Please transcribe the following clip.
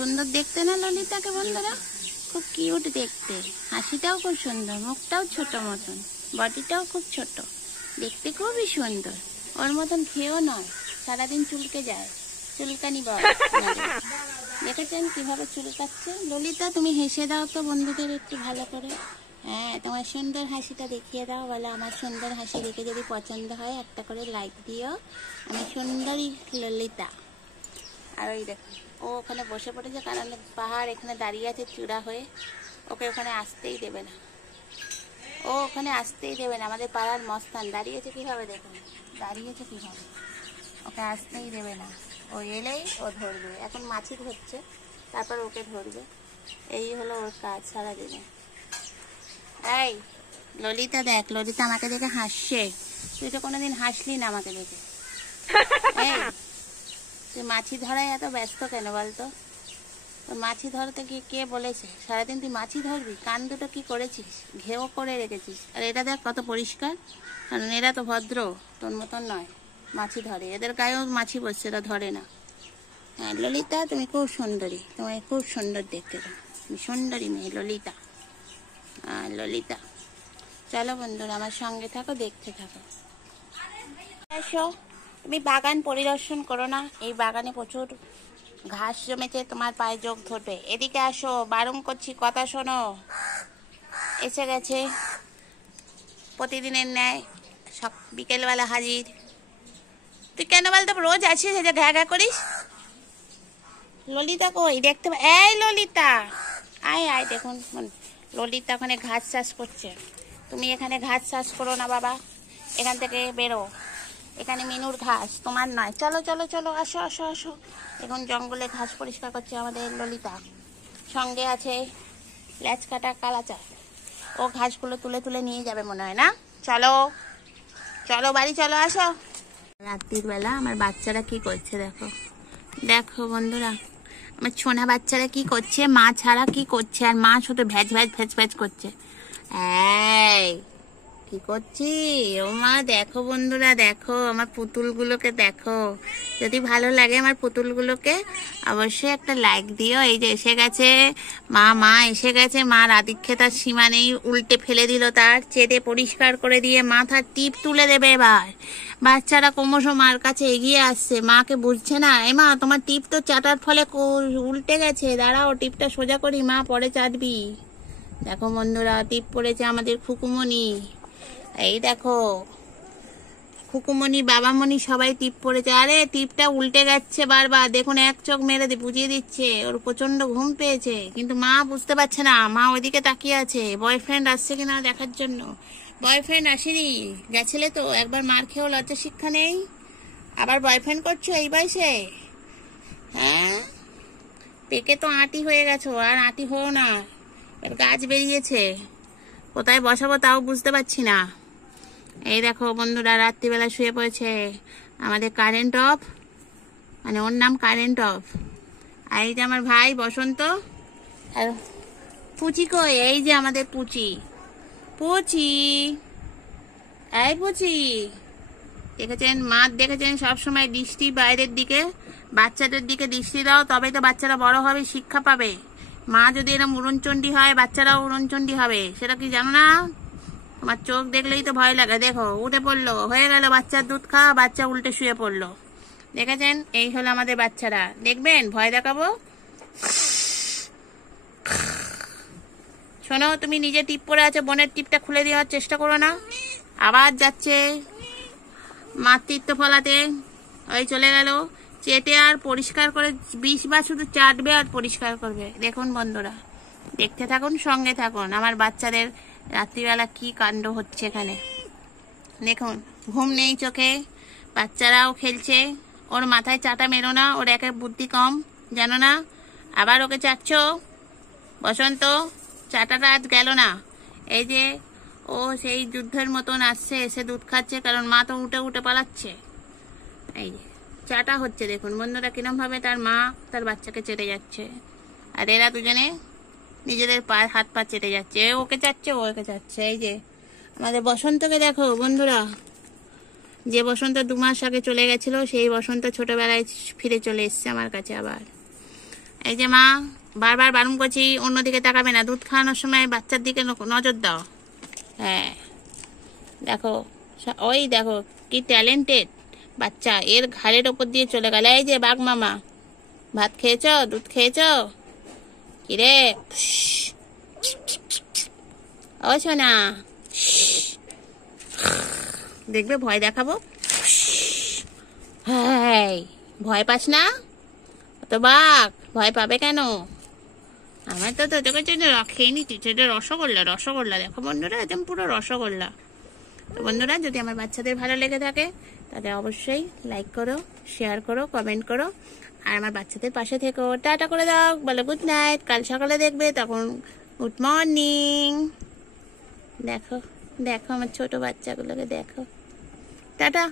সুন্দর দেখতে না ললিতাকে বন্ধুরা? খুব কিউট দেখতে, হাসিটাও খুব সুন্দর, মুখটাও ছোট মতন, বডিটাও খুব ছোট, দেখতে খুবই সুন্দর। ওর মতন খেয়েও নয়, সারাদিন চুলকে যায়, চুলকানি বল। দেখেছেন কিভাবে চুলকাচ্ছে? ললিতা তুমি হেসে দাও তো বন্ধুদের একটু ভালো করে। হ্যাঁ, তোমার সুন্দর হাসিটা দেখিয়ে দাও, বলো আমার সুন্দর হাসি দেখে যদি পছন্দ হয় একটা করে লাইক দিও। আমি সুন্দরী ললিতা। আর ওই দেখো ও ওখানে বসে পড়েছে, কারণ পাহাড় এখানে দাঁড়িয়ে আছে চূড়া হয়ে, ওকে ওখানে আসতেই দেবে না, ও ওখানে আসতেই দেবে না। আমাদের পাড়ার মস্তান দাঁড়িয়েছে কিভাবে, দেখুন দাঁড়িয়েছে কিভাবে, ওকে আসতেই দেবে না। ও এলেই ও ধরবে, এখন মাছি ধরছে, তারপর ওকে ধরবে। এই হলো ওর কাজ সারাদিনে। এই ললিতা দেখ, ললিতা আমাকে দেখে হাসছে, তুই তো কোনোদিন হাসলি না আমাকে দেখে। এই তুই মাছি ধরায় এত ব্যস্ত কেন বলতো? তোর মাছি ধরতে গিয়ে কে বলেছে সারাদিন তুই মাছি ধরবি? কান দুটো কি করেছিস, ঘেও করে রেখেছিস। আর এটা দেখ কত পরিষ্কার, কারণ এরা তো ভদ্র, তোর মতন নয়, মাছি ধরে, এদের গায়েও মাছি বসছে, এরা ধরে না। হ্যাঁ ললিতা তুমি খুব সুন্দরী, তোমায় খুব সুন্দর দেখতে, তুমি সুন্দরী মেয়ে ললিতা। ললিতা চলো বন্ধুরা আমার সঙ্গে থাকো, দেখতে থাকো। আসো তুমি বাগান পরিদর্শন করো না, এই বাগানে প্রচুর ঘাস জমেছে, তোমার পায়ে যোগ ধরবে। এদিকে আসো, বারণ করছি, কথা শোনো। এসে গেছে প্রতিদিনের ন্যায়, সব বিকেলবেলা হাজির। তুই কেন বলতো রোজ আসিস, এই যে ঘা ঘা করিস? ললিতা কই দেখতে? এই ললিতা আয় আয়। দেখুন ললিতা ওখানে ঘাস চাষ করছে, তুমি এখানে ঘাস চাষ করো না বাবা, এখান থেকে বেরো, এখানে মিনুর ঘাস, তোমার নয়। চলো চলো চলো, আসো আসো আসো। এখন জঙ্গলে ঘাস পরিষ্কার করছে আমাদের ললিতা, সঙ্গে আছে ল্যাচ কাটা কালাচা, ও ঘাসগুলো তুলে তুলে নিয়ে যাবে মনে হয় না। চলো চলো বাড়ি চলো, আসো। রাত্রির বেলা আমার বাচ্চারা কি করছে দেখো, দেখো বন্ধুরা আমার ছোনা বাচ্চারা কি করছে, মা ছাড়া কি করছে, আর মা শুধু ভ্যাজ ভ্যাজ ভ্যাজ ভ্যাজ করছে। এই কি করছি? ও মা দেখো বন্ধুরা, দেখো আমার পুতুলগুলোকে দেখো। যদি ভালো লাগে আমার পুতুলগুলোকে অবশ্যই একটা লাইক দিও। এই যে এসে গেছে মা, মা এসে গেছে, মার আদিক্ষেতার সীমা নেই, উল্টে ফেলে দিল, তার চেটে পরিষ্কার করে দিয়ে মাথার টিপ তুলে দেবে। এবার বাচ্চারা ক্রমশ মার কাছে এগিয়ে আসছে, মাকে বুঝছে না। এ মা তোমার টিপ তো চাটার ফলে উল্টে গেছে, দাঁড়াও টিপটা সোজা করি, মা পরে চাটবি। দেখো বন্ধুরা টিপ পড়েছে আমাদের খুকুমণি, এই দেখো খুকুমণি বাবামণি সবাই টিপ পড়েছে। আরে টিপটা উল্টে গেছে বারবার, দেখুন এক চোখ মেরে বুঝিয়ে দিচ্ছে, ওর প্রচন্ড ঘুম পেয়েছে, কিন্তু মা বুঝতে পারছে না, মা ওইদিকে তাকিয়ে আছে বয়ফ্রেন্ড আসছে কিনা দেখার জন্য। বয়ফ্রেন্ড আসেনি, গেছিলে তো একবার মার খেয়েও লজ্জা শিক্ষা নেই, আবার বয়ফ্রেন্ড করছো এই বয়সে? হ্যাঁ পেকে তো আঁটি হয়ে গেছো, আর আঁটি হও না, গাছ বেরিয়েছে, কোথায় বসাবো তাও বুঝতে পারছি না। এই দেখো বন্ধুরা রাত্রিবেলা শুয়ে পড়েছে আমাদের কারেন্ট অফ, মানে ওর নাম কারেন্ট অফ। আর এই যে আমার ভাই বসন্ত, আর পুচি কই? এই যে আমাদের পুচি, পুচি এই পুচি। দেখেছেন মা, দেখেছেন সবসময় দৃষ্টি বাইরের দিকে, বাচ্চাদের দিকে দৃষ্টি দাও, তবেই তো বাচ্চারা বড় হবে, শিক্ষা পাবে। মা যদি এরকম উড়নচণ্ডী হয় বাচ্চারাও উড়নচণ্ডী হবে, সেটা কি জানো না? তোমার চোখ দেখলেই তো ভয় লাগে। দেখো উঠে পড়লো, হয়ে গেল বাচ্চার দুধ খাওয়া, বাচ্চা উল্টে শুয়ে পড়লো। দেখেছেন এই হলো আমাদের বাচ্চারা, দেখবেন ভয় দেখাবো। শোনো তুমি নিজে টিপ পরে আছো, বোনের টিপটা খুলে দেওয়ার চেষ্টা করো না। আবার যাচ্ছে মাতৃত্ব ফলাতে, ওই চলে গেল, চেটে আর পরিষ্কার করে 20 বার শুধু চাটবে আর পরিষ্কার করবে। দেখুন বন্ধুরা দেখতে থাকুন, সঙ্গে থাকুন, আমার বাচ্চাদের রাত্রিবেলা কি কাণ্ড হচ্ছে এখানে। দেখুন ঘুম নেই চোখে, বাচ্চারাও খেলছে, ওর মাথায় চাটা মেরো না, ওর একে বুদ্ধি কম জানো না, আবার ওকে চাচ্ছ। বসন্ত চাটাটা আজ গেল না, এই যে ও সেই যুদ্ধের মতন আসছে, এসে দুধ খাচ্ছে, কারণ মা তো উঠে উঠে পালাচ্ছে। এই যে চাটা হচ্ছে, দেখুন বন্ধুরা কিরম ভাবে তার মা তার বাচ্চাকে চেটে যাচ্ছে, আর এরা দুজনে নিজেদের পা হাত পা চেটে যাচ্ছে, ওকে চাচ্ছে ও ওকে চাচ্ছে। এই যে আমাদের বসন্তকে দেখো বন্ধুরা, যে বসন্ত 2 মাস আগে চলে গেছিল, সেই বসন্ত ছোটবেলায় ফিরে চলে এসছে আমার কাছে আবার। এই যে মা, বারবার বারণ করছি অন্যদিকে তাকাবে না, দুধ খাওয়ানোর সময় বাচ্চার দিকে নজর দাও। হ্যাঁ দেখো, ওই দেখো কি ট্যালেন্টেড বাচ্চা, এর ঘাড়ের ওপর দিয়ে চলে গেল। এই যে বাঘ মামা, ভাত খেয়েছো, দুধ খেয়েছো? কিরে ও সোনা, দেখবে ভয় দেখাবো। হ্যাঁ, ভয় পাস না তো বাঘ, ভয় পাবে কেন? আমার তো তোকে জন্য খেয়ে নিচ্ছি, সেটা রসগোল্লা। রসগোল্লা দেখো বন্ধুরা, একদম পুরো রসগোল্লা। তো বন্ধুরা, যদি আমার বাচ্চাদের ভালো লেগে থাকে তাহলে অবশ্যই লাইক করো, শেয়ার করো, কমেন্ট করো, আর আমার বাচ্চাদের পাশে থেকো। টাটা করে দাও, বলো গুড নাইট। কাল সকালে দেখবে তখন গুড মর্নিং। দেখো দেখো আমার ছোট বাচ্চাগুলোকে দেখো। টাটা।